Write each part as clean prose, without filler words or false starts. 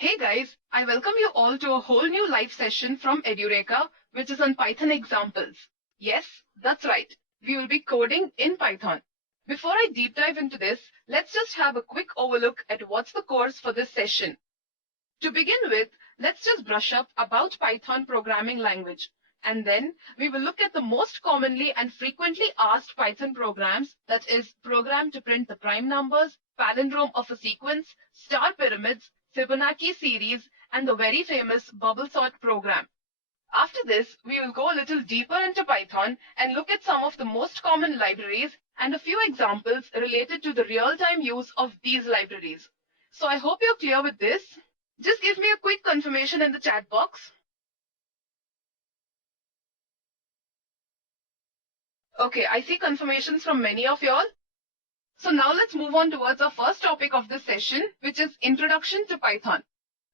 Hey guys, I welcome you all to a whole new live session from Edureka, which is on Python examples. Yes, that's right. We will be coding in Python. Before I deep dive into this, let's just have a quick overlook at what's the course for this session. To begin with, let's just brush up about Python programming language. And then we will look at the most commonly and frequently asked Python programs, that is, program to print the prime numbers, palindrome of a sequence, star pyramids, Fibonacci series, and the very famous bubble sort program. After this, we will go a little deeper into Python and look at some of the most common libraries and a few examples related to the real-time use of these libraries. So I hope you're clear with this. Just give me a quick confirmation in the chat box. Okay, I see confirmations from many of y'all. So now let's move on towards our first topic of this session, which is Introduction to Python.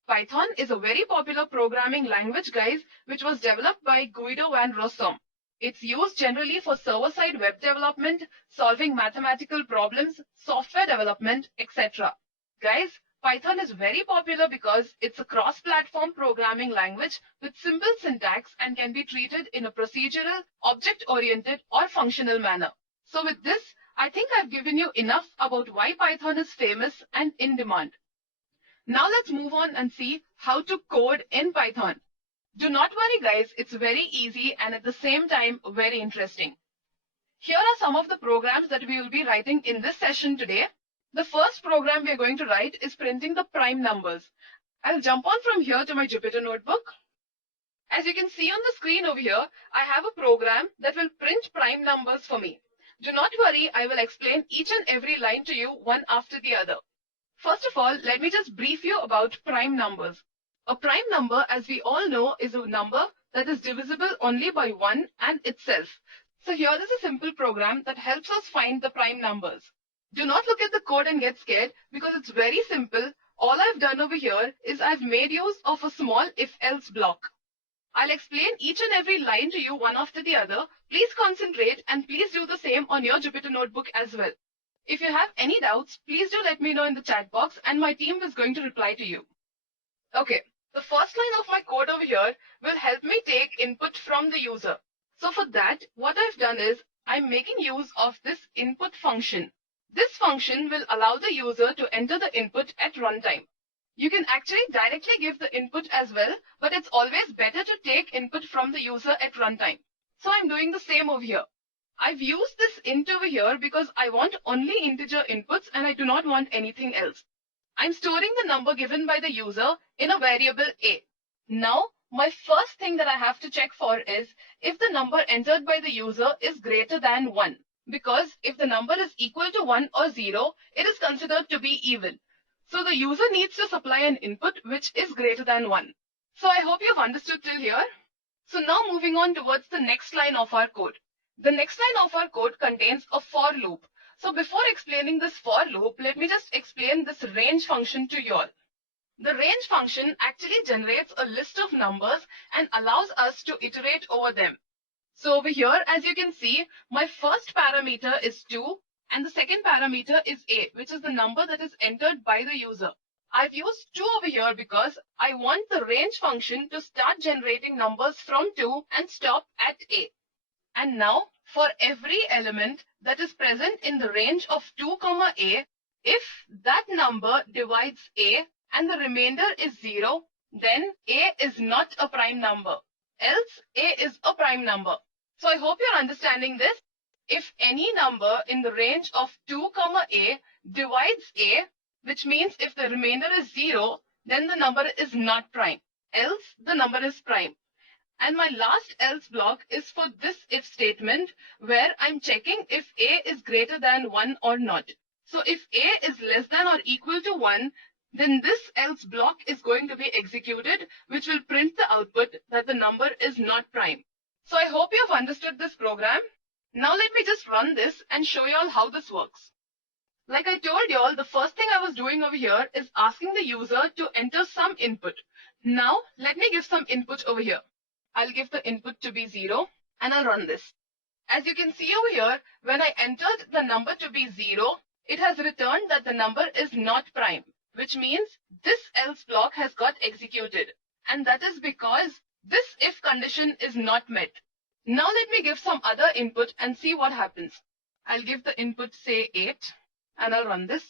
Python is a very popular programming language, guys, which was developed by Guido van Rossum. It's used generally for server-side web development, solving mathematical problems, software development, etc. Guys, Python is very popular because it's a cross-platform programming language with simple syntax and can be treated in a procedural, object-oriented, or functional manner. So with this, I think I've given you enough about why Python is famous and in demand. Now let's move on and see how to code in Python. Do not worry guys, it's very easy and at the same time very interesting. Here are some of the programs that we will be writing in this session today. The first program we are going to write is printing the prime numbers. I'll jump on from here to my Jupyter notebook. As you can see on the screen over here, I have a program that will print prime numbers for me. Do not worry, I will explain each and every line to you one after the other. First of all, let me just brief you about prime numbers. A prime number, as we all know, is a number that is divisible only by 1 and itself. So here is a simple program that helps us find the prime numbers. Do not look at the code and get scared because it's very simple. All I've done over here is I've made use of a small if-else block. I'll explain each and every line to you one after the other. Please concentrate and please do the same on your Jupyter notebook as well. If you have any doubts, please do let me know in the chat box and my team is going to reply to you. Okay, the first line of my code over here will help me take input from the user. So for that, what I've done is I'm making use of this input function. This function will allow the user to enter the input at runtime. You can actually directly give the input as well, but it's always better to take input from the user at runtime. So I'm doing the same over here. I've used this int over here because I want only integer inputs and I do not want anything else. I'm storing the number given by the user in a variable a. Now, my first thing that I have to check for is if the number entered by the user is greater than 1. Because if the number is equal to 1 or 0, it is considered to be even. So the user needs to supply an input which is greater than 1. So I hope you've understood till here. So now moving on towards the next line of our code. The next line of our code contains a for loop. So before explaining this for loop, let me just explain this range function to you all. The range function actually generates a list of numbers and allows us to iterate over them. So over here, as you can see, my first parameter is 2 and the second parameter is a, which is the number that is entered by the user. I've used 2 over here because I want the range function to start generating numbers from 2 and stop at a. And now, for every element that is present in the range of 2, a, if that number divides a and the remainder is 0, then a is not a prime number. Else, a is a prime number. So I hope you're understanding this. If any number in the range of 2, a divides a, which means if the remainder is 0, then the number is not prime. Else, the number is prime. And my last else block is for this if statement where I'm checking if a is greater than 1 or not. So if a is less than or equal to 1, then this else block is going to be executed, which will print the output that the number is not prime. So I hope you've understood this program. Now let me just run this and show you all how this works. Like I told you all, the first thing I was doing over here is asking the user to enter some input. Now let me give some input over here. I'll give the input to be 0 and I'll run this. As you can see over here, when I entered the number to be 0, it has returned that the number is not prime. which means this else block has got executed. And that is because this if condition is not met. Now let me give some other input and see what happens. I'll give the input say 8 and I'll run this.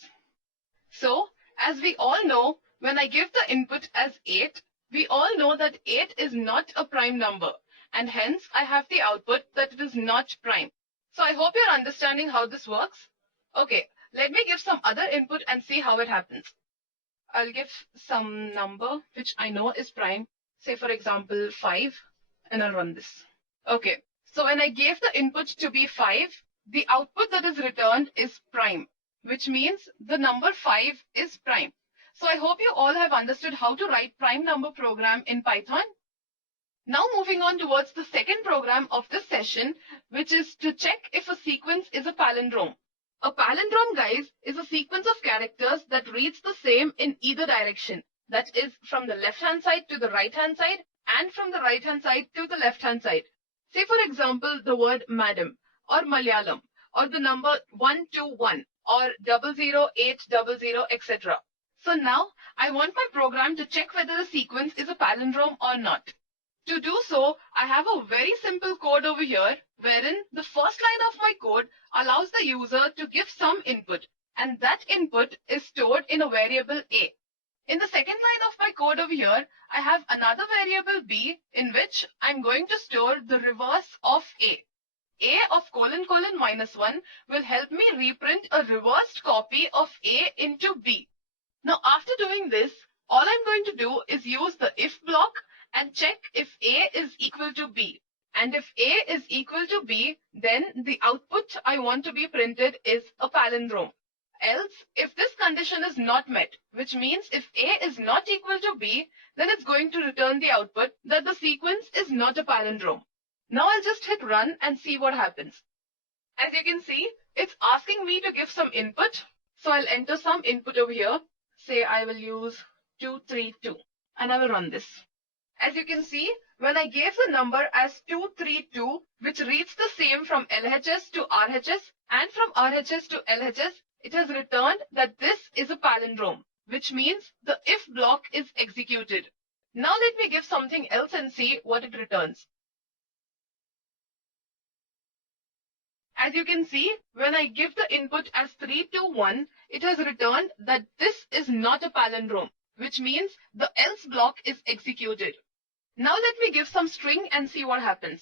So as we all know, when I give the input as 8, we all know that 8 is not a prime number and hence I have the output that it is not prime. So I hope you're understanding how this works. Okay, let me give some other input and see how it happens. I'll give some number which I know is prime, say for example 5, and I'll run this. Okay, so when I gave the input to be 5, the output that is returned is prime, which means the number 5 is prime. So I hope you all have understood how to write prime number program in Python. Now moving on towards the second program of this session, which is to check if a sequence is a palindrome. A palindrome, guys, is a sequence of characters that reads the same in either direction. That is from the left-hand side to the right-hand side and from the right-hand side to the left-hand side. Say for example, the word madam or Malayalam or the number 121 or 00800, etc. So now I want my program to check whether the sequence is a palindrome or not. To do so, I have a very simple code over here wherein the first line of my code allows the user to give some input and that input is stored in a variable A. In the second line of my code over here, I have another variable B in which I'm going to store the reverse of A. A of : -1 will help me reprint a reversed copy of A into B. Now after doing this, all I'm going to do is use the if block and check if A is equal to B. And if A is equal to B, then the output I want to be printed is a palindrome. Else, if this condition is not met, which means if A is not equal to B, then it's going to return the output that the sequence is not a palindrome. Now I'll just hit run and see what happens. As you can see, it's asking me to give some input. So I'll enter some input over here. Say I will use 232 and I will run this. As you can see, when I gave the number as 232, which reads the same from LHS to RHS and from RHS to LHS, it has returned that this is a palindrome, which means the if block is executed. Now let me give something else and see what it returns. As you can see, when I give the input as 321, it has returned that this is not a palindrome, which means the else block is executed. Now let me give some string and see what happens.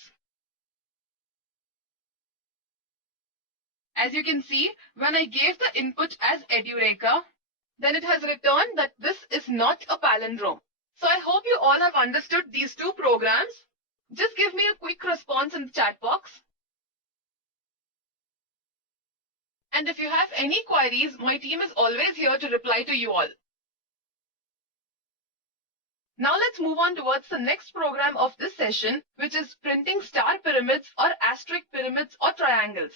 As you can see, when I gave the input as Edureka, then it has returned that this is not a palindrome. So I hope you all have understood these two programs. Just give me a quick response in the chat box. And if you have any queries, my team is always here to reply to you all. Now let's move on towards the next program of this session, which is printing star pyramids or asterisk pyramids or triangles.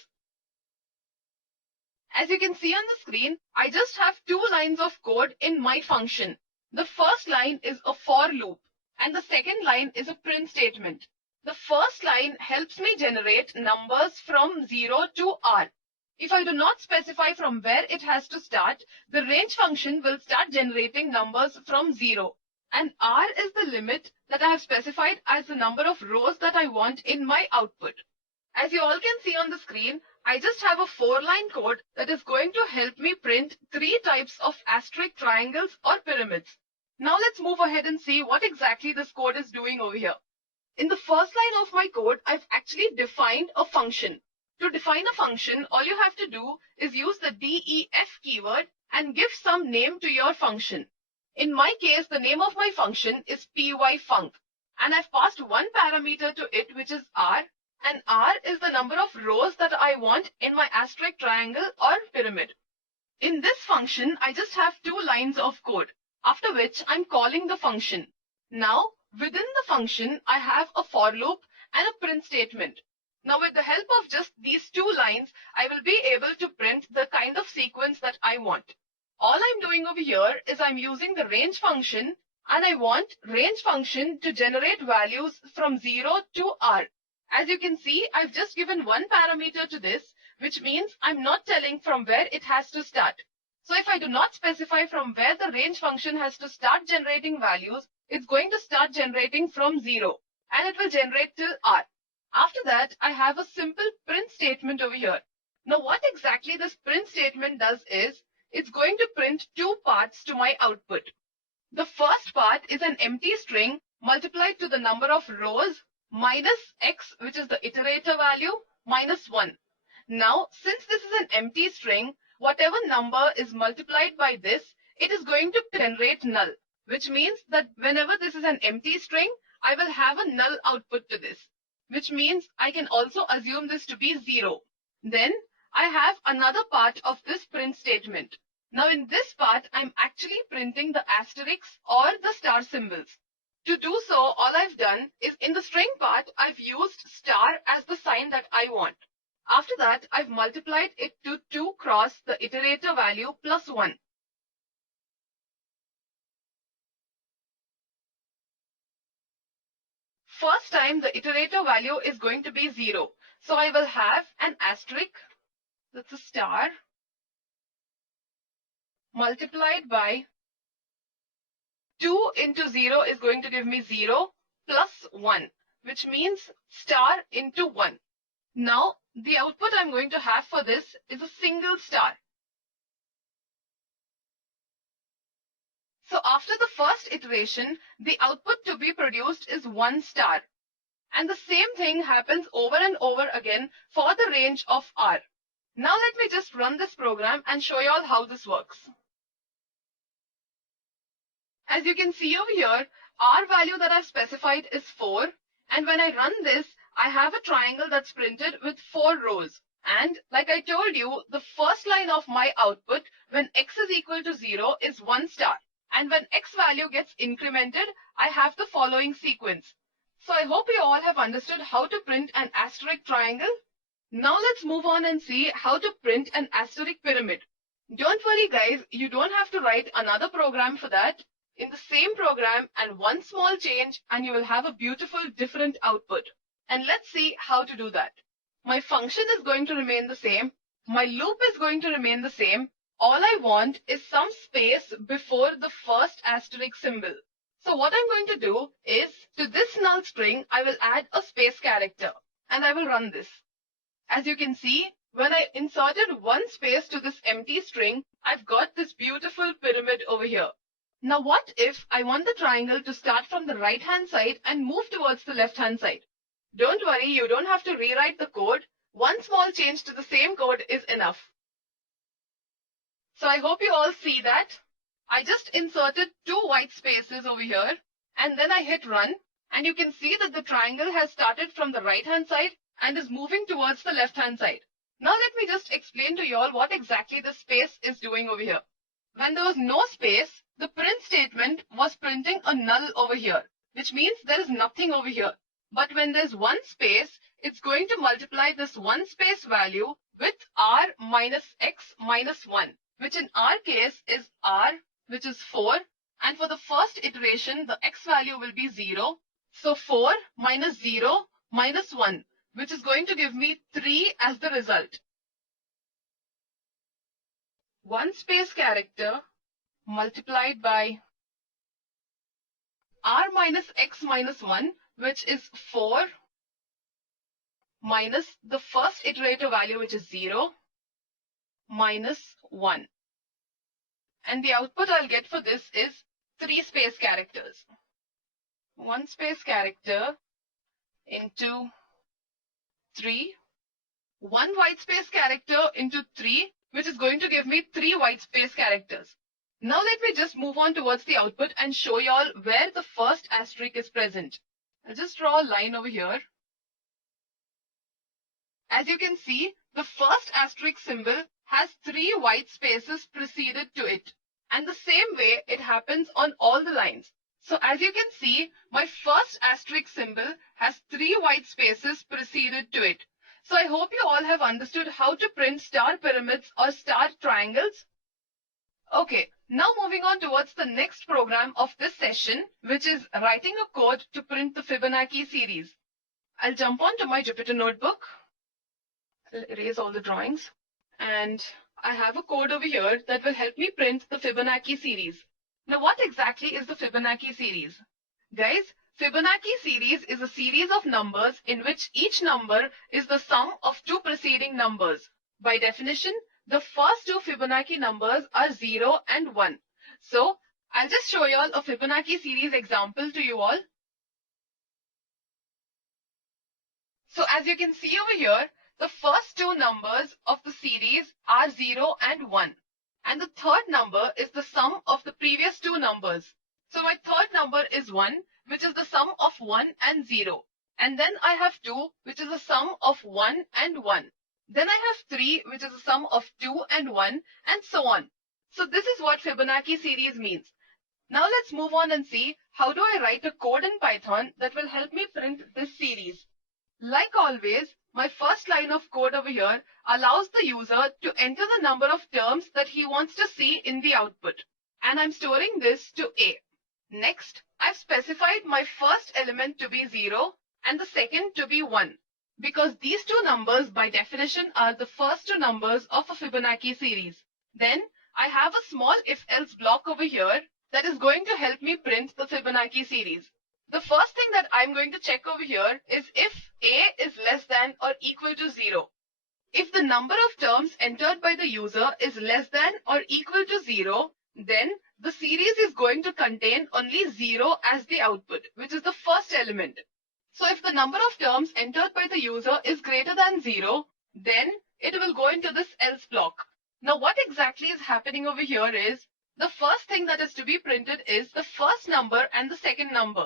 As you can see on the screen, I just have two lines of code in my function. The first line is a for loop and the second line is a print statement. The first line helps me generate numbers from 0 to R. If I do not specify from where it has to start, the range function will start generating numbers from 0. And R is the limit that I have specified as the number of rows that I want in my output. As you all can see on the screen, I just have a 4-line code that is going to help me print 3 types of asterisk triangles or pyramids. Now let's move ahead and see what exactly this code is doing over here. In the first line of my code, I've actually defined a function. To define a function, all you have to do is use the def keyword and give some name to your function. In my case, the name of my function is pyfunc, and I've passed one parameter to it, which is R, and R is the number of rows that I want in my asterisk triangle or pyramid. In this function, I just have 2 lines of code, after which I'm calling the function. Now, within the function, I have a for loop and a print statement. Now, with the help of just these 2 lines, I will be able to print the kind of sequence that I want. All I'm doing over here is I'm using the range function, and I want range function to generate values from 0 to R. As you can see, I've just given one parameter to this, which means I'm not telling from where it has to start. So if I do not specify from where the range function has to start generating values, it's going to start generating from 0 and it will generate till r. After that, I have a simple print statement over here. Now what exactly this print statement does is, it's going to print two parts to my output. The first part is an empty string multiplied to the number of rows minus x, which is the iterator value, minus 1. Now, since this is an empty string, whatever number is multiplied by this, it is going to generate null, which means that whenever this is an empty string, I will have a null output to this, which means I can also assume this to be 0. Then I have another part of this print statement. Now in this part, I'm actually printing the asterisks or the star symbols. To do so, all I've done is in the string part, I've used star as the sign that I want. After that, I've multiplied it to 2 cross the iterator value plus 1. First time, the iterator value is going to be 0. So I will have an asterisk, that's a star, multiplied by 2 into 0 is going to give me 0 plus 1, which means star into 1. Now, the output I'm going to have for this is a single star. So after the first iteration, the output to be produced is 1 star. And the same thing happens over and over again for the range of r. Now let me just run this program and show you all how this works. As you can see over here, r value that I've specified is 4. And when I run this, I have a triangle that's printed with 4 rows. And like I told you, the first line of my output when x is equal to 0 is 1 star. And when x value gets incremented, I have the following sequence. So I hope you all have understood how to print an asterisk triangle. Now let's move on and see how to print an asterisk pyramid. Don't worry guys, you don't have to write another program for that. In the same program and one small change and you will have a beautiful different output. And let's see how to do that. My function is going to remain the same. My loop is going to remain the same. All I want is some space before the first asterisk symbol. So what I'm going to do is, to this null string, I will add a space character and I will run this. As you can see, when I inserted one space to this empty string, I've got this beautiful pyramid over here. Now what if I want the triangle to start from the right hand side and move towards the left hand side? Don't worry, you don't have to rewrite the code. One small change to the same code is enough. So I hope you all see that. I just inserted 2 white spaces over here and then I hit run and you can see that the triangle has started from the right hand side and is moving towards the left hand side. Now let me just explain to you all what exactly the space is doing over here. When there was no space, the print statement was printing a null over here, which means there is nothing over here. But when there's one space, it's going to multiply this one space value with r minus x minus 1, which in our case is r, which is 4. And for the first iteration, the x value will be 0. So 4 minus 0 minus 1, which is going to give me 3 as the result. One space character multiplied by r minus x minus 1, which is 4, minus the first iterator value, which is 0, minus 1. And the output I'll get for this is 3 space characters. One space character into 3. One white space character into 3, which is going to give me 3 white space characters. Now let me just move on towards the output and show you all where the first asterisk is present. I'll just draw a line over here. As you can see, the first asterisk symbol has 3 white spaces preceded to it. And the same way it happens on all the lines. So as you can see, my first asterisk symbol has 3 white spaces preceded to it. So I hope you all have understood how to print star pyramids or star triangles. Okay, now moving on towards the next program of this session, which is writing a code to print the Fibonacci series. I'll jump on to my Jupyter notebook. I'll erase all the drawings and I have a code over here that will help me print the Fibonacci series. Now, what exactly is the Fibonacci series? Guys, Fibonacci series is a series of numbers in which each number is the sum of two preceding numbers. By definition, the first two Fibonacci numbers are 0 and 1. So, I'll just show you all a Fibonacci series example to you all. So as you can see over here, the first two numbers of the series are 0 and 1. And the third number is the sum of the previous two numbers. So my third number is 1, which is the sum of 1 and 0. And then I have 2, which is the sum of 1 and 1. Then I have 3, which is the sum of 2 and 1, and so on. So this is what Fibonacci series means. Now let's move on and see how do I write a code in Python that will help me print this series. Like always, my first line of code over here allows the user to enter the number of terms that he wants to see in the output. And I'm storing this to A. Next, I've specified my first element to be 0 and the second to be 1. Because these two numbers by definition are the first two numbers of a Fibonacci series. Then, I have a small if-else block over here that is going to help me print the Fibonacci series. The first thing that I'm going to check over here is if A is less than or equal to 0. If the number of terms entered by the user is less than or equal to 0, then the series is going to contain only 0 as the output, which is the first element. So if the number of terms entered by the user is greater than 0, then it will go into this else block. Now what exactly is happening over here is, the first thing that is to be printed is the first number and the second number.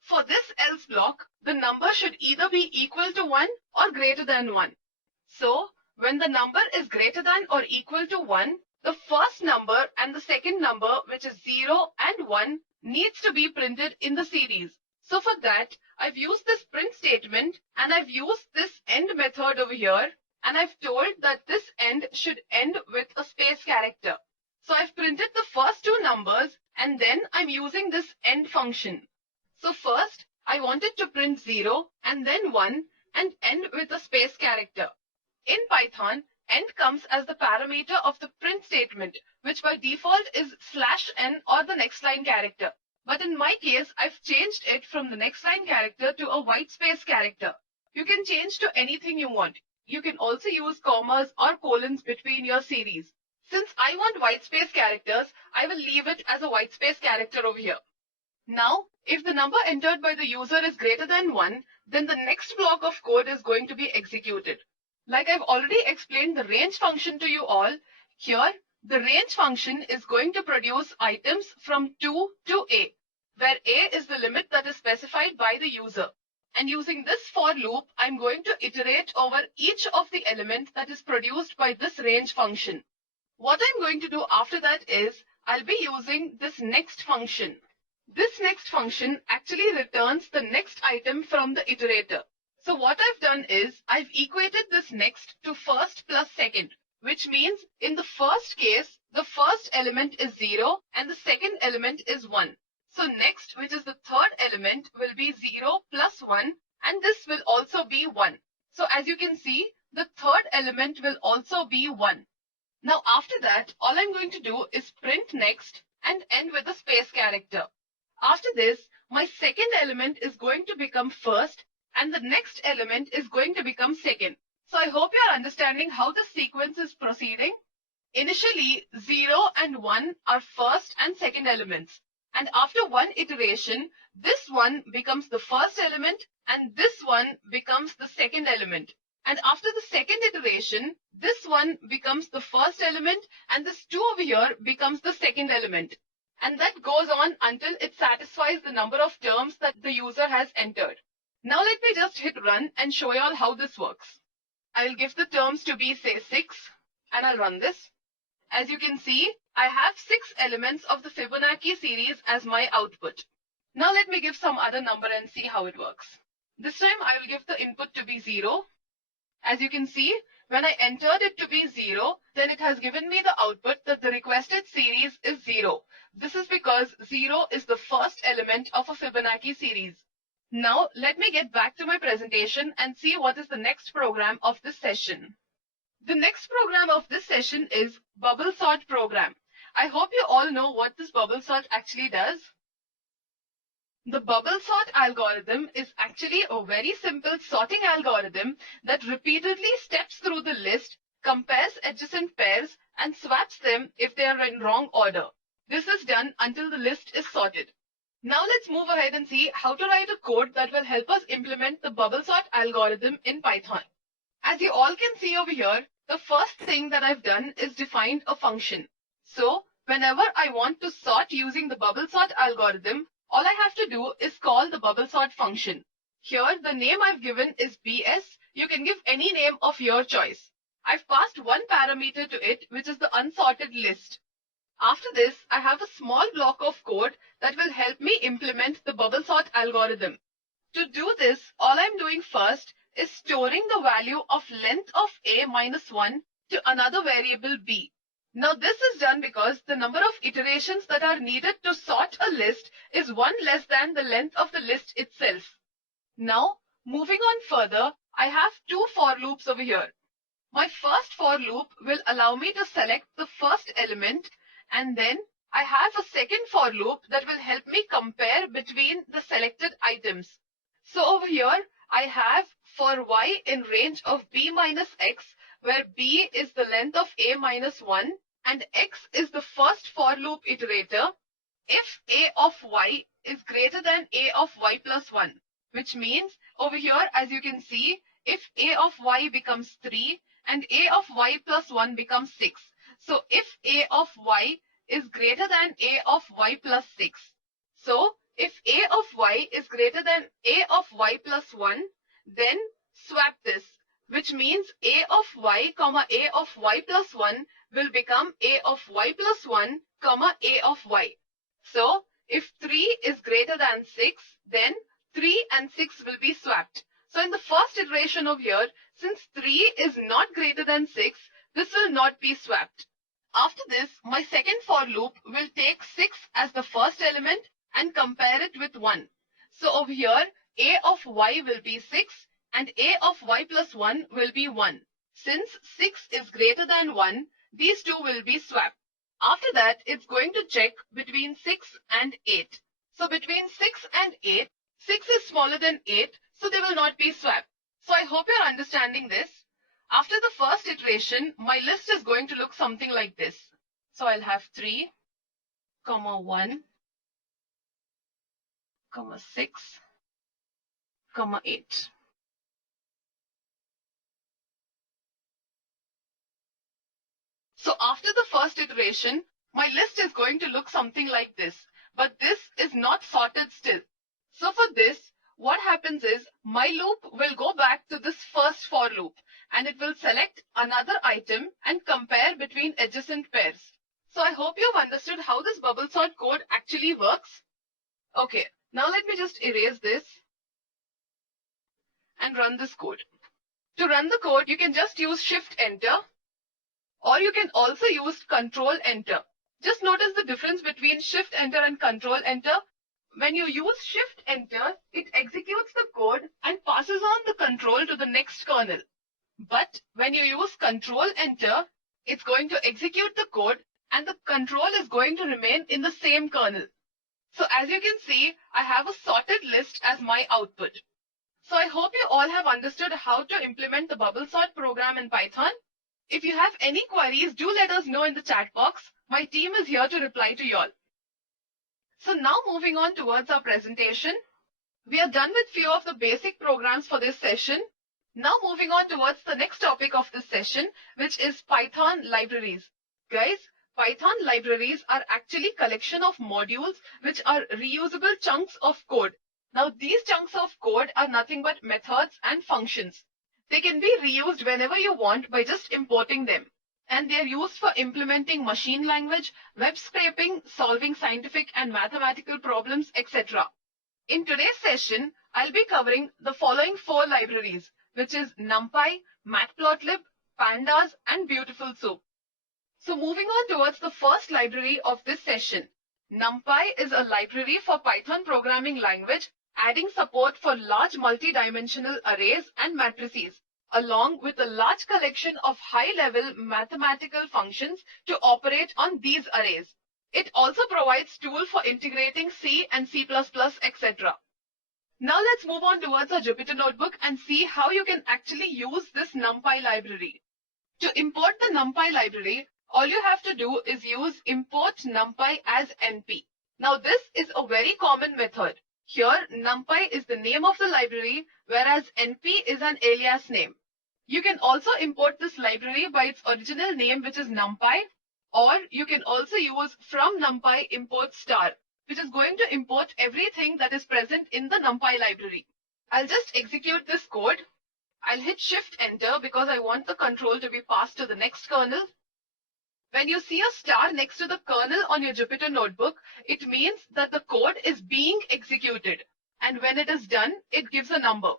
For this else block, the number should either be equal to 1 or greater than 1. So, when the number is greater than or equal to 1, the first number and the second number, which is 0 and 1, needs to be printed in the series. So for that, I've used this print statement and I've used this end method over here, and I've told that this end should end with a space character. So I've printed the first two numbers and then I'm using this end function. So first, I wanted to print 0 and then 1 and end with a space character. In Python, end comes as the parameter of the print statement, which by default is /n or the next line character. But in my case, I've changed it from the next line character to a white space character. You can change to anything you want. You can also use commas or colons between your series. Since I want white space characters, I will leave it as a white space character over here. Now, if the number entered by the user is greater than 1, then the next block of code is going to be executed. Like I've already explained the range function to you all, here the range function is going to produce items from 2 to A, where A is the limit that is specified by the user. And using this for loop, I'm going to iterate over each of the elements that is produced by this range function. What I'm going to do after that is, I'll be using this next function. This next function actually returns the next item from the iterator. So what I've done is, I've equated this next to first plus second, which means in the first case, the first element is 0 and the second element is 1. So next, which is the third element, will be 0 plus 1 and this will also be 1. So as you can see, the third element will also be 1. Now after that, all I'm going to do is print next and end with a space character. After this, my second element is going to become first and the next element is going to become second. So I hope you're understanding how this sequence is proceeding. Initially, 0 and 1 are first and second elements. And after one iteration, this one becomes the first element and this one becomes the second element. And after the second iteration, this one becomes the first element and this 2 over here becomes the second element. And that goes on until it satisfies the number of terms that the user has entered. Now let me just hit run and show you all how this works. I'll give the terms to be say 6 and I'll run this. As you can see, I have 6 elements of the Fibonacci series as my output. Now let me give some other number and see how it works. This time I will give the input to be 0. As you can see, when I entered it to be 0, then it has given me the output that the requested series is 0. This is because 0 is the first element of a Fibonacci series. Now let me get back to my presentation and see what is the next program of this session. The next program of this session is bubble sort program. I hope you all know what this bubble sort actually does. The bubble sort algorithm is actually a very simple sorting algorithm that repeatedly steps through the list, compares adjacent pairs, and swaps them if they are in wrong order. This is done until the list is sorted. Now let's move ahead and see how to write a code that will help us implement the bubble sort algorithm in Python. As you all can see over here, the first thing that I've done is defined a function. So whenever I want to sort using the bubble sort algorithm, all I have to do is call the bubble sort function. Here the name I've given is BS. You can give any name of your choice. I've passed one parameter to it, which is the unsorted list. After this, I have a small block of code that will help me implement the bubble sort algorithm. To do this, all I'm doing first is storing the value of length of a minus 1 to another variable b. Now this is done because the number of iterations that are needed to sort a list is one less than the length of the list itself. Now, moving on further, I have two for loops over here. My first for loop will allow me to select the first element, and then I have a second for loop that will help me compare between the selected items. So over here, I have for y in range of b minus x, where b is the length of a minus 1 and x is the first for loop iterator, if a of y is greater than a of y plus 1, which means over here, as you can see, if a of y becomes 3 and a of y plus 1 becomes 6. So if a of y is greater than a of y plus 6. So if a of y is greater than a of y plus 1, then swap this, which means a of y comma a of y plus 1 will become a of y plus 1 comma a of y. So if 3 is greater than 6, then 3 and 6 will be swapped. So in the first iteration of here, since 3 is not greater than 6, this will not be swapped. After this, my second for loop will take 6 as the first element and compare it with 1. So over here, a of y will be 6 and a of y plus 1 will be 1. Since 6 is greater than 1, these two will be swapped. After that, it's going to check between 6 and 8. So between 6 and 8, 6 is smaller than 8, so they will not be swapped. So I hope you're understanding this. After the first iteration, my list is going to look something like this. So I'll have 3, 1, 6, 8. So after the first iteration, my list is going to look something like this. But this is not sorted still. So for this, what happens is my loop will go back to this first for loop and it will select another item and compare between adjacent pairs. So I hope you've understood how this bubble sort code actually works. Okay, now let me just erase this and run this code. To run the code, you can just use Shift Enter, or you can also use Control Enter. Just notice the difference between Shift Enter and Control Enter. When you use Shift Enter, it executes the code and passes on the control to the next kernel. But when you use Control Enter, it's going to execute the code and the control is going to remain in the same kernel. So as you can see, I have a sorted list as my output. So I hope you all have understood how to implement the bubble sort program in Python. If you have any queries, do let us know in the chat box. My team is here to reply to you all. So now moving on towards our presentation. We are done with few of the basic programs for this session. Now moving on towards the next topic of this session, which is Python libraries. Guys, Python libraries are actually collection of modules which are reusable chunks of code. Now these chunks of code are nothing but methods and functions. They can be reused whenever you want by just importing them. And they are used for implementing machine language, web scraping, solving scientific and mathematical problems, etc. In today's session, I'll be covering the following 4 libraries, which is NumPy, Matplotlib, Pandas, and Beautiful Soup. So moving on towards the first library of this session. NumPy is a library for Python programming language, adding support for large multi-dimensional arrays and matrices. along with a large collection of high-level mathematical functions to operate on these arrays. It also provides tools for integrating C and C++, etc. Now let's move on towards our Jupyter Notebook and see how you can actually use this NumPy library. To import the NumPy library, all you have to do is use import NumPy as NP. Now this is a very common method. Here, NumPy is the name of the library, whereas NP is an alias name. You can also import this library by its original name, which is NumPy, or you can also use from NumPy import star, which is going to import everything that is present in the NumPy library. I'll just execute this code. I'll hit Shift Enter because I want the control to be passed to the next kernel. When you see a star next to the kernel on your Jupyter Notebook, it means that the code is being executed. And when it is done, it gives a number.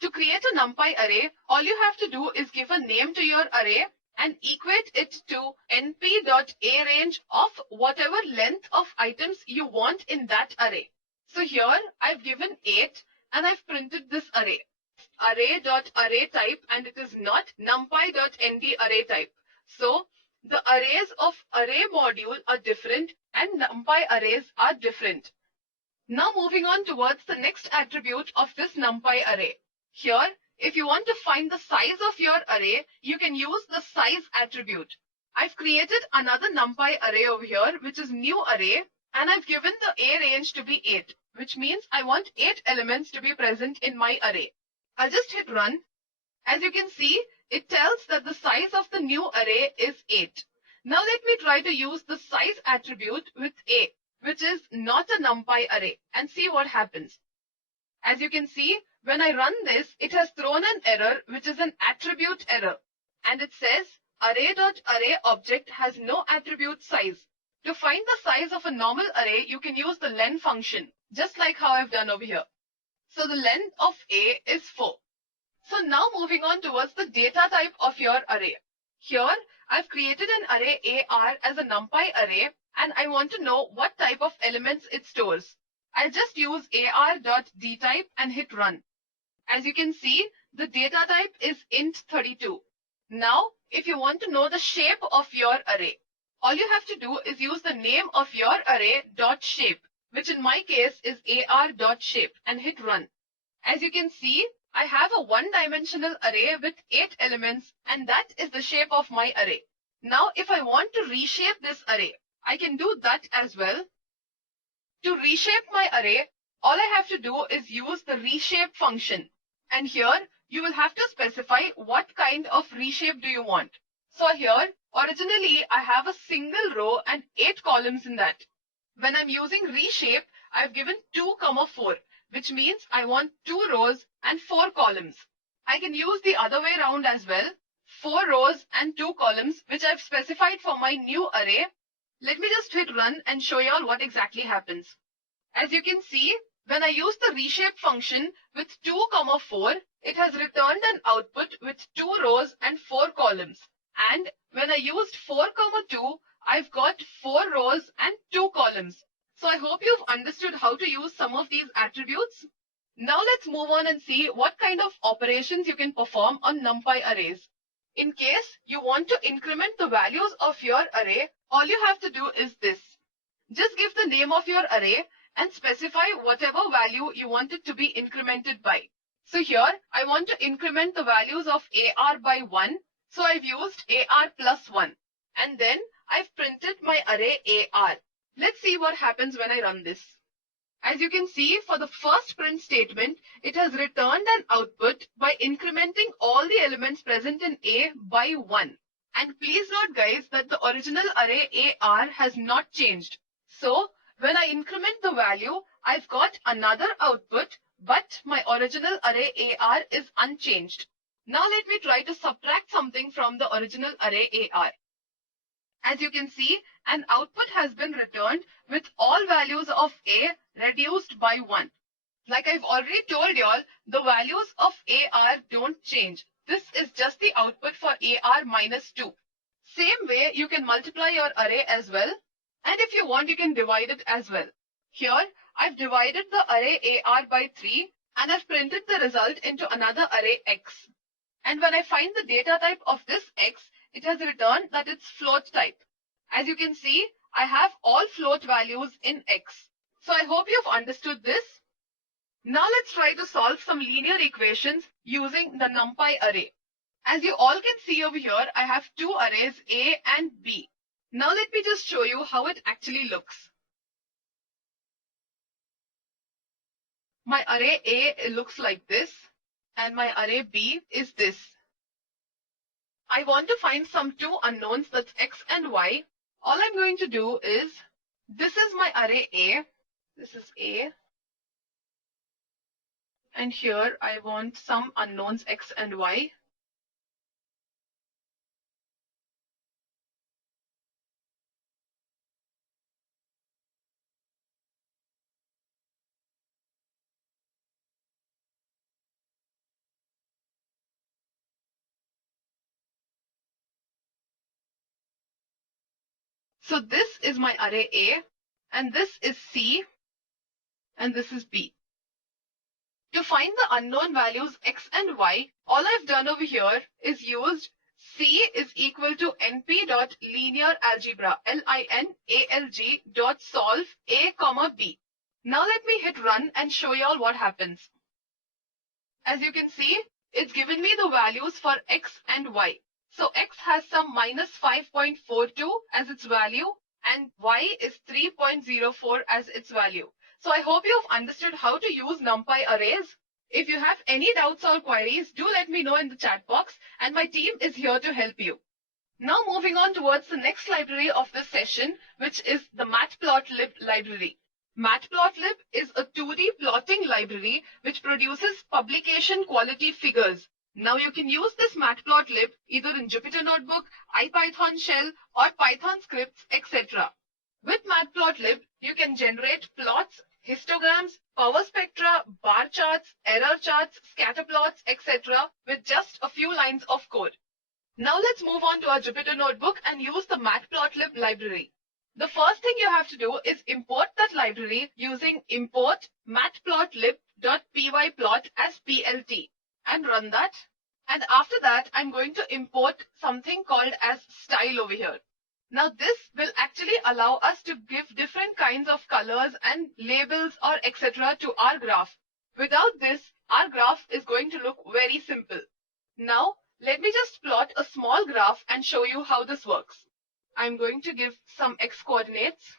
To create a NumPy array, all you have to do is give a name to your array and equate it to np.arange of whatever length of items you want in that array. So here I've given 8 and I've printed this array. Array.array type, and it is not numpy.nd array type. So the arrays of array module are different and NumPy arrays are different. Now moving on towards the next attribute of this NumPy array. Here, if you want to find the size of your array, you can use the size attribute. I've created another NumPy array over here, which is new array, and I've given the A range to be 8, which means I want 8 elements to be present in my array. I'll just hit run. As you can see, it tells that the size of the new array is 8. Now let me try to use the size attribute with A, which is not a NumPy array, and see what happens. As you can see, when I run this, it has thrown an error, which is an attribute error. And it says array.array object has no attribute size. To find the size of a normal array, you can use the len function, just like how I've done over here. So the length of A is 4. So now moving on towards the data type of your array. Here, I've created an array AR as a NumPy array, and I want to know what type of elements it stores. I'll just use ar.dtype and hit run. As you can see, the data type is int32. Now, if you want to know the shape of your array, all you have to do is use the name of your array dot shape, which in my case is ar.shape, and hit run. As you can see, I have a one-dimensional array with 8 elements, and that is the shape of my array. Now, if I want to reshape this array, I can do that as well. To reshape my array, all I have to do is use the reshape function. And here, you will have to specify what kind of reshape do you want. So here, originally, I have a single row and 8 columns in that. When I'm using reshape, I've given 2, 4, which means I want 2 rows and 4 columns. I can use the other way around as well, 4 rows and 2 columns, which I've specified for my new array. Let me just hit run and show you all what exactly happens. As you can see, when I use the reshape function with 2, 4, it has returned an output with 2 rows and 4 columns. And when I used 4, 2, I've got 4 rows and 2 columns. So I hope you've understood how to use some of these attributes. Now let's move on and see what kind of operations you can perform on NumPy arrays. In case you want to increment the values of your array, all you have to do is this. Just give the name of your array and specify whatever value you want it to be incremented by. So here, I want to increment the values of AR by 1. So I've used AR plus 1. And then I've printed my array AR. Let's see what happens when I run this. As you can see, for the first print statement, it has returned an output by incrementing all the elements present in A by 1. And please note guys that the original array AR has not changed. So when I increment the value, I've got another output, but my original array AR is unchanged. Now let me try to subtract something from the original array AR. As you can see, an output has been returned with all values of A reduced by 1. Like I've already told y'all, the values of AR don't change. This is just the output for AR minus 2. Same way, you can multiply your array as well. And if you want, you can divide it as well. Here, I've divided the array AR by 3 and I've printed the result into another array X. And when I find the data type of this x, it has returned that it's float type. As you can see, I have all float values in x. So I hope you've understood this. Now let's try to solve some linear equations using the NumPy array. As you all can see over here, I have two arrays A and B. Now let me just show you how it actually looks. My array A looks like this and my array B is this. I want to find some two unknowns, that's x and y. All I'm going to do is, this is my array A, this is A, and here I want some unknowns x and y. So this is my array A, and this is C, and this is B. To find the unknown values x and y, all I've done over here is used C is equal to np.linearalgebra, L-I-N-A-L-G dot solve A, B. Now let me hit run and show you all what happens. As you can see, it's given me the values for x and y. So x has some minus 5.42 as its value and y is 3.04 as its value. So I hope you've understood how to use NumPy arrays. If you have any doubts or queries, do let me know in the chat box and my team is here to help you. Now moving on towards the next library of this session, which is the matplotlib library. Matplotlib is a 2D plotting library which produces publication quality figures. Now you can use this matplotlib either in Jupyter Notebook, IPython shell or Python scripts, etc. With matplotlib, you can generate plots, histograms, power spectra, bar charts, error charts, scatter plots, etc. with just a few lines of code. Now let's move on to our Jupyter Notebook and use the matplotlib library. The first thing you have to do is import that library using import matplotlib.pyplot as PLT and run that. And after that, I'm going to import something called as style over here. Now this will actually allow us to give different kinds of colors and labels or etc. to our graph. Without this, our graph is going to look very simple. Now, let me just plot a small graph and show you how this works. I'm going to give some x coordinates.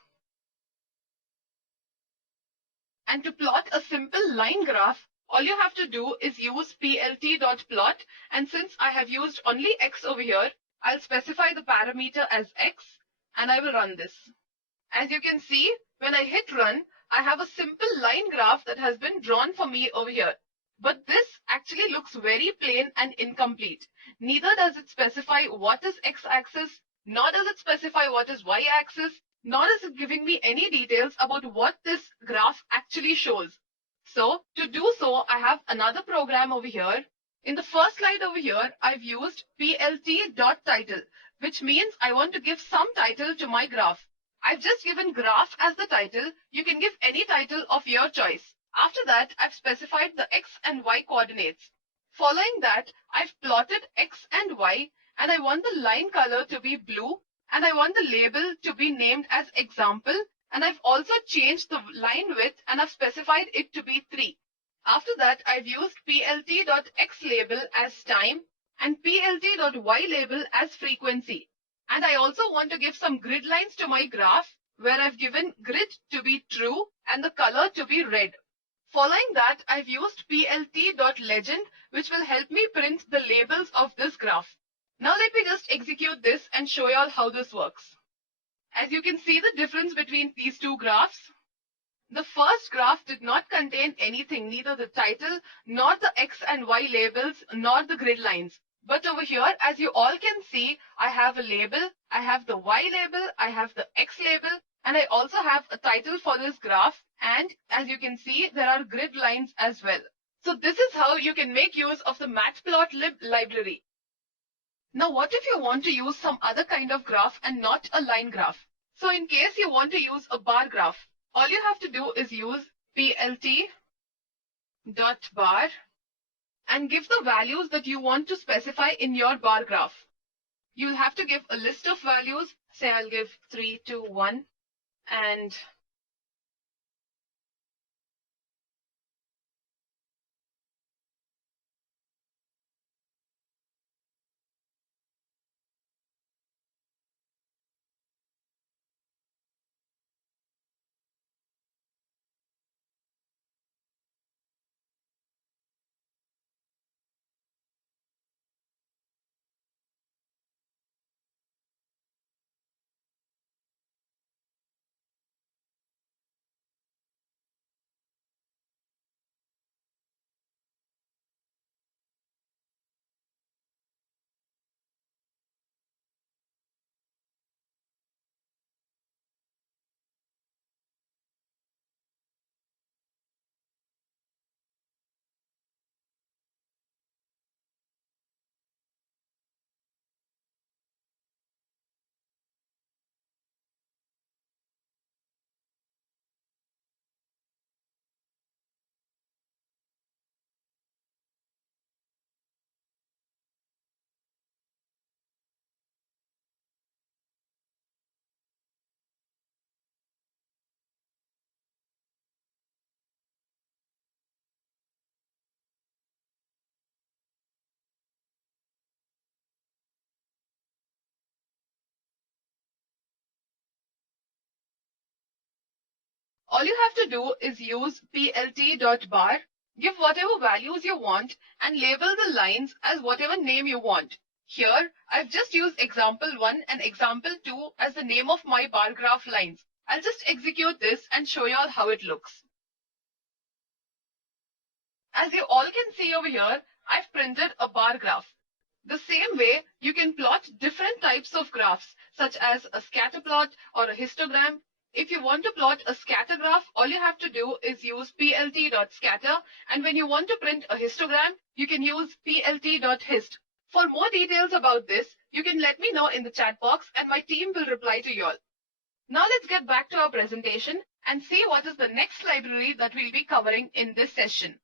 And to plot a simple line graph, all you have to do is use plt.plot. And since I have used only x over here, I'll specify the parameter as x and I will run this. As you can see, when I hit run, I have a simple line graph that has been drawn for me over here. But this actually looks very plain and incomplete. Neither does it specify what is x-axis, nor does it specify what is y-axis, nor is it giving me any details about what this graph actually shows. So to do so, I have another program over here. In the first slide over here, I've used plt.title, which means I want to give some title to my graph. I've just given graph as the title. You can give any title of your choice. After that, I've specified the x and y coordinates. Following that, I've plotted x and y, and I want the line color to be blue, and I want the label to be named as example, and I've also changed the line width and I've specified it to be 3. After that, I've used plt.xLabel as time and plt.ylabel as frequency. And I also want to give some grid lines to my graph where I've given grid to be true and the color to be red. Following that, I've used plt.legend, which will help me print the labels of this graph. Now let me just execute this and show you all how this works. As you can see the difference between these two graphs, the first graph did not contain anything, neither the title, nor the x and y labels, nor the grid lines. But over here, as you all can see, I have a label, I have the y label, I have the x label, and I also have a title for this graph. And as you can see, there are grid lines as well. So this is how you can make use of the matplotlib library. Now, what if you want to use some other kind of graph and not a line graph? So in case you want to use a bar graph, all you have to do is use plt.bar and give the values that you want to specify in your bar graph. You'll have to give a list of values. Say I'll give 3, 2, 1, and all you have to do is use plt.bar, give whatever values you want, and label the lines as whatever name you want. Here, I've just used example 1 and example 2 as the name of my bar graph lines. I'll just execute this and show you all how it looks. As you all can see over here, I've printed a bar graph. The same way, you can plot different types of graphs, such as a scatter plot or a histogram. If you want to plot a scatter graph, all you have to do is use plt.scatter, and when you want to print a histogram, you can use plt.hist. For more details about this, you can let me know in the chat box and my team will reply to you all. Now let's get back to our presentation and see what is the next library that we'll be covering in this session.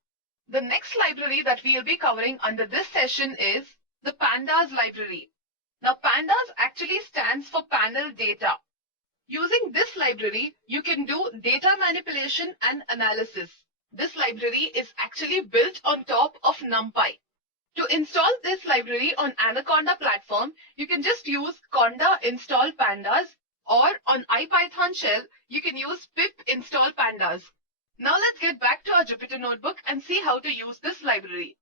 The next library that we'll be covering under this session is the pandas library. Now pandas actually stands for panel data. Using this library, you can do data manipulation and analysis. This library is actually built on top of NumPy. To install this library on Anaconda platform, you can just use conda install pandas, or on IPython shell, you can use pip install pandas. Now let's get back to our Jupyter notebook and see how to use this library.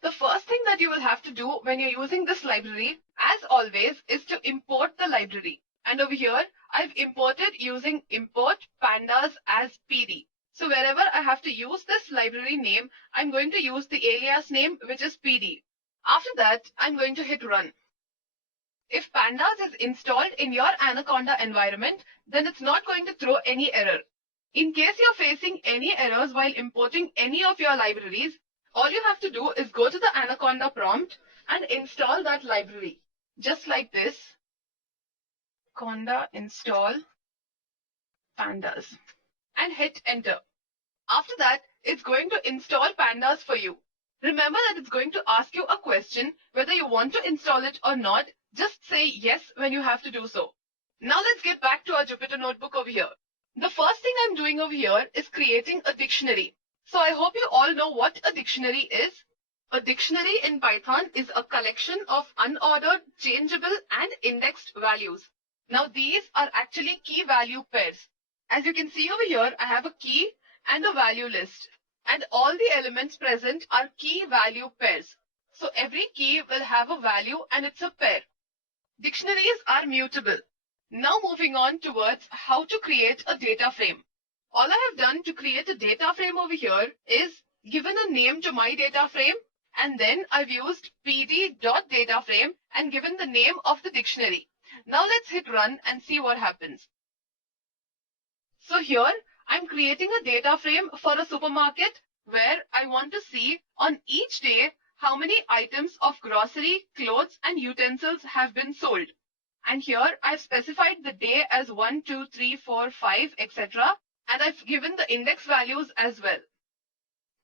The first thing that you will have to do when you're using this library, as always, is to import the library. And over here, I've imported using import pandas as PD. So wherever I have to use this library name, I'm going to use the alias name, which is PD. After that, I'm going to hit run. If pandas is installed in your Anaconda environment, then it's not going to throw any error. In case you're facing any errors while importing any of your libraries, all you have to do is go to the Anaconda prompt and install that library. Just like this. Conda install pandas. And hit enter. After that, it's going to install pandas for you. Remember that it's going to ask you a question whether you want to install it or not. Just say yes when you have to do so. Now let's get back to our Jupyter notebook over here. The first thing I'm doing over here is creating a dictionary. So I hope you all know what a dictionary is. A dictionary in Python is a collection of unordered, changeable, and indexed values. Now these are actually key value pairs. As you can see over here, I have a key and a value list. And all the elements present are key value pairs. So every key will have a value and it's a pair. Dictionaries are mutable. Now moving on towards how to create a data frame. All I have done to create a data frame over here is given a name to my data frame, and then I've used pd.dataframe and given the name of the dictionary. Now let's hit run and see what happens. So here I'm creating a data frame for a supermarket where I want to see on each day how many items of grocery, clothes and utensils have been sold. And here I've specified the day as 1, 2, 3, 4, 5, etc. And I've given the index values as well.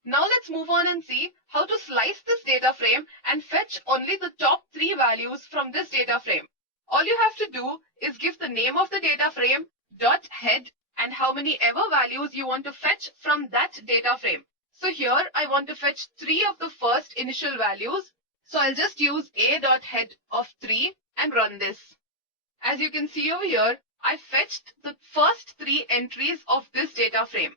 Now let's move on and see how to slice this data frame and fetch only the top 3 values from this data frame. All you have to do is give the name of the data frame, dot head, and how many ever values you want to fetch from that data frame. So here I want to fetch 3 of the first initial values. So I'll just use a.head of 3 and run this. As you can see over here, I fetched the first 3 entries of this data frame.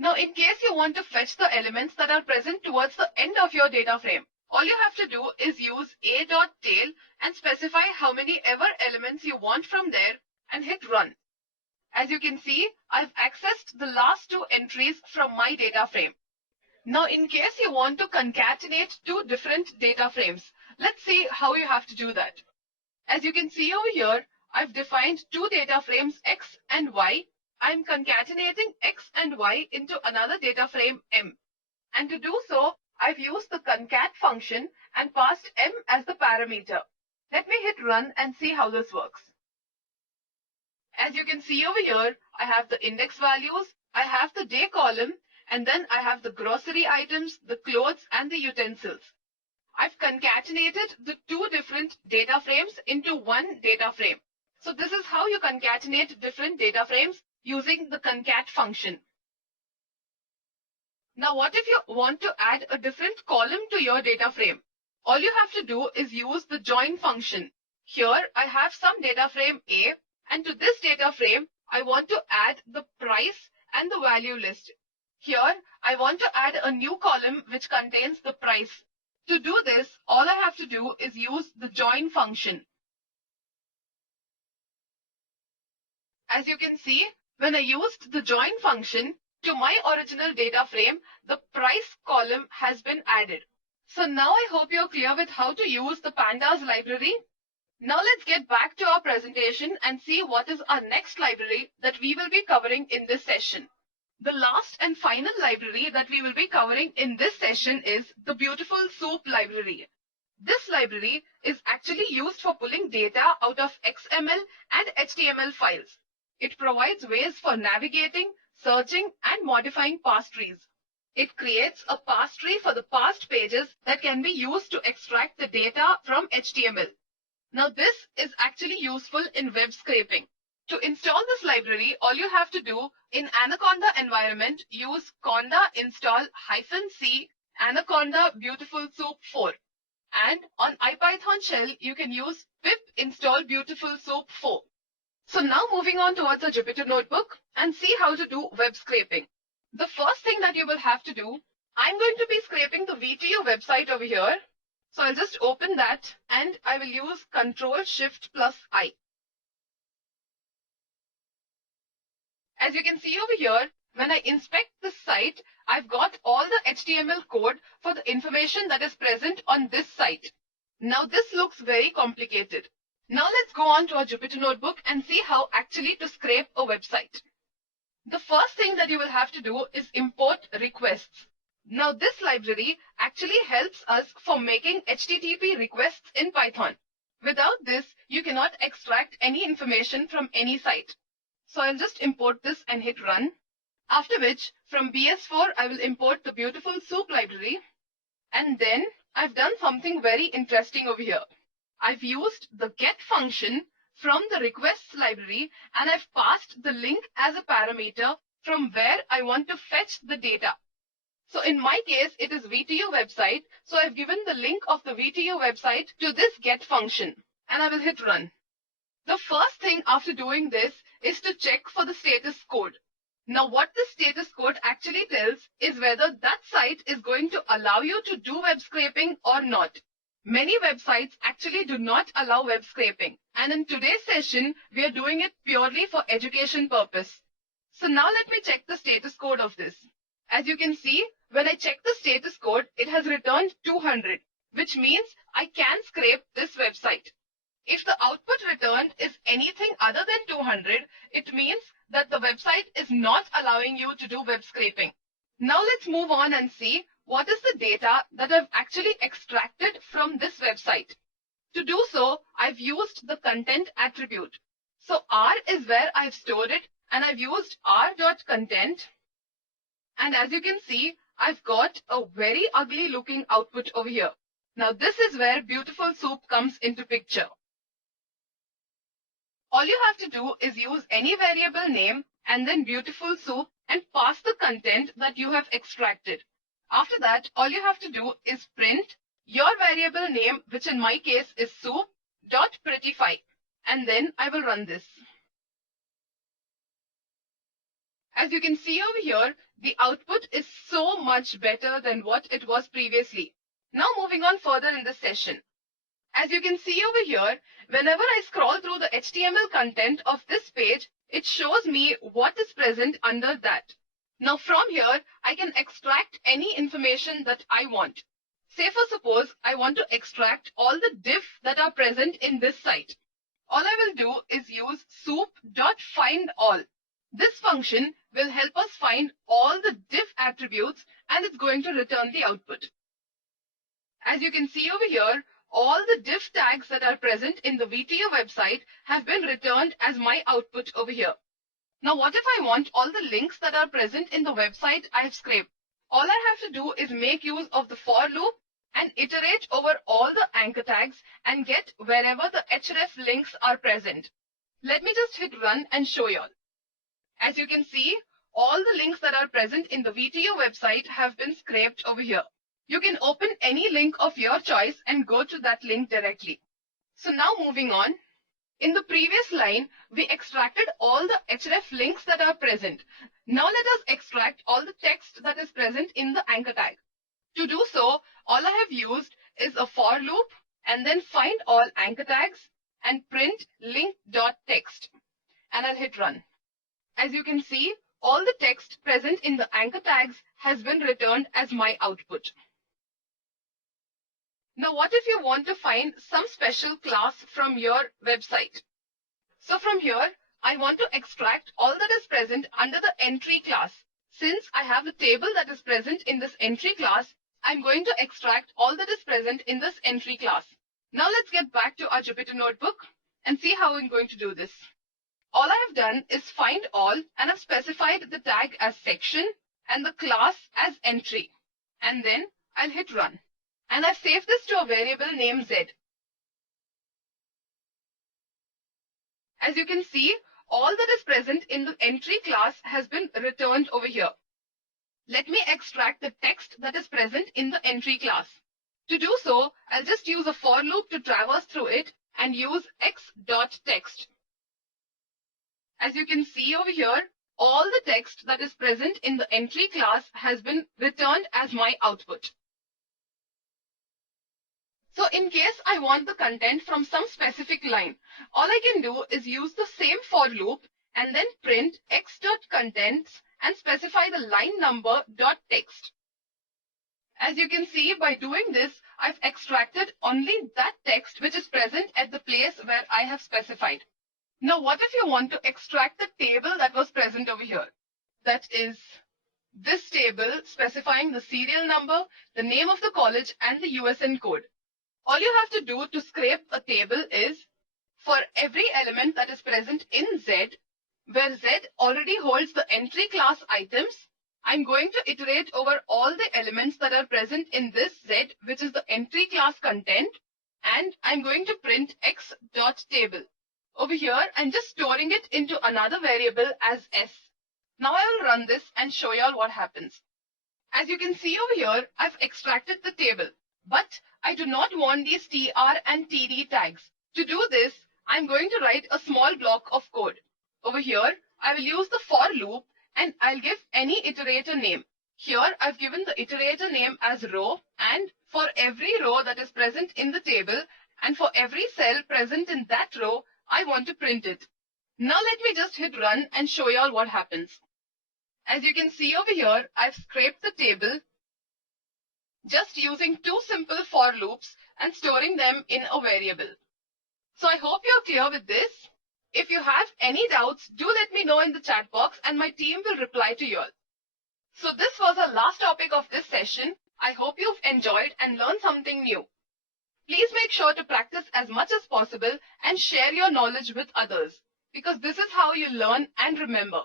Now, in case you want to fetch the elements that are present towards the end of your data frame, all you have to do is use a.tail and specify how many ever elements you want from there and hit run. As you can see, I've accessed the last 2 entries from my data frame. Now, in case you want to concatenate 2 different data frames, let's see how you have to do that. As you can see over here, I've defined 2 data frames X and Y. I'm concatenating X and Y into another data frame M. And to do so, I've used the concat function and passed M as the parameter. Let me hit run and see how this works. As you can see over here, I have the index values, I have the day column, and then I have the grocery items, the clothes, and the utensils. I've concatenated the 2 different data frames into one data frame. So this is how you concatenate different data frames using the concat function. Now what if you want to add a different column to your data frame? All you have to do is use the join function. Here I have some data frame A, and to this data frame I want to add the price and the value list. Here I want to add a new column which contains the price. To do this, all I have to do is use the join function. As you can see, when I used the join function, to my original data frame, the price column has been added. So now I hope you're clear with how to use the pandas library. Now let's get back to our presentation and see what is our next library that we will be covering in this session. The last and final library that we will be covering in this session is the Beautiful Soup library. This library is actually used for pulling data out of XML and HTML files. It provides ways for navigating, searching, and modifying parse trees. It creates a parse tree for the parsed pages that can be used to extract the data from HTML. Now this is actually useful in web scraping. To install this library, all you have to do in Anaconda environment, use conda install -c Anaconda Beautiful Soup 4. And on IPython shell, you can use pip install Beautiful Soup 4. So now moving on towards a Jupyter notebook and see how to do web scraping. The first thing that you will have to do, I'm going to be scraping the VTU website over here. So I'll just open that and I will use Ctrl+Shift+I. As you can see over here, when I inspect this site, I've got all the HTML code for the information that is present on this site. Now this looks very complicated. Now let's go on to our Jupyter notebook and see how actually to scrape a website. The first thing that you will have to do is import requests. Now this library actually helps us for making HTTP requests in Python. Without this, you cannot extract any information from any site. So I'll just import this and hit run. After which, from BS4, I will import the Beautiful Soup library. And then I've done something very interesting over here. I've used the get function from the requests library and I've passed the link as a parameter from where I want to fetch the data. So in my case, it is VTU website. So I've given the link of the VTU website to this get function and I will hit run. The first thing after doing this is to check for the status code. Now what the status code actually tells is whether that site is going to allow you to do web scraping or not. Many websites actually do not allow web scraping, and in today's session, we are doing it purely for education purpose. So now let me check the status code of this. As you can see, when I check the status code, it has returned 200, which means I can scrape this website. If the output returned is anything other than 200, it means that the website is not allowing you to do web scraping. Now let's move on and see what is the data that I've actually extracted from this website. To do so, I've used the content attribute. So R is where I've stored it and I've used r.content. And as you can see, I've got a very ugly looking output over here. Now this is where beautiful soup comes into picture. All you have to do is use any variable name and then beautiful soup and pass the content that you have extracted. After that, all you have to do is print your variable name, which in my case is soup.prettify, and then I will run this. As you can see over here, the output is so much better than what it was previously. Now moving on further in this session. As you can see over here, whenever I scroll through the HTML content of this page, it shows me what is present under that. Now from here, I can extract any information that I want. Say for suppose, I want to extract all the diff that are present in this site. All I will do is use soup.findAll. This function will help us find all the diff attributes and it's going to return the output. As you can see over here, all the diff tags that are present in the VTO website have been returned as my output over here. Now what if I want all the links that are present in the website I have scraped? All I have to do is make use of the for loop and iterate over all the anchor tags and get wherever the href links are present. Let me just hit run and show you all. As you can see, all the links that are present in the VTO website have been scraped over here. You can open any link of your choice and go to that link directly. So now moving on. In the previous line, we extracted all the href links that are present. Now let us extract all the text that is present in the anchor tag. To do so, all I have used is a for loop and then find all anchor tags and print link.text. And I'll hit run. As you can see, all the text present in the anchor tags has been returned as my output. Now what if you want to find some special class from your website? So from here, I want to extract all that is present under the entry class. Since I have a table that is present in this entry class, I'm going to extract all that is present in this entry class. Now let's get back to our Jupyter notebook and see how I'm going to do this. All I have done is find all and I've specified the tag as section and the class as entry. And then I'll hit run. And I've saved this to a variable named Z. As you can see, all that is present in the entry class has been returned over here. Let me extract the text that is present in the entry class. To do so, I'll just use a for loop to traverse through it and use x.text. As you can see over here, all the text that is present in the entry class has been returned as my output. So in case I want the content from some specific line, all I can do is use the same for loop and then print x.contents and specify the line number .text. As you can see, by doing this, I've extracted only that text which is present at the place where I have specified. Now what if you want to extract the table that was present over here? That is this table specifying the serial number, the name of the college and the USN code. All you have to do to scrape a table is, for every element that is present in Z, where Z already holds the entry class items, I'm going to iterate over all the elements that are present in this Z, which is the entry class content, and I'm going to print x.table. Over here, I'm just storing it into another variable as S. Now I will run this and show you all what happens. As you can see over here, I've extracted the table, but I do not want these tr and td tags. To do this, I'm going to write a small block of code. Over here, I will use the for loop and I'll give any iterator name. Here, I've given the iterator name as row, and for every row that is present in the table and for every cell present in that row, I want to print it. Now let me just hit run and show you all what happens. As you can see over here, I've scraped the table just using two simple for loops and storing them in a variable. So I hope you're clear with this. If you have any doubts, do let me know in the chat box and my team will reply to you all. So this was our last topic of this session. I hope you've enjoyed and learned something new. Please make sure to practice as much as possible and share your knowledge with others, because this is how you learn and remember.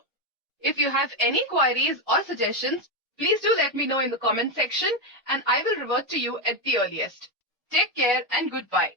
If you have any queries or suggestions, Please do let me know in the comment section and I will revert to you at the earliest. Take care and goodbye.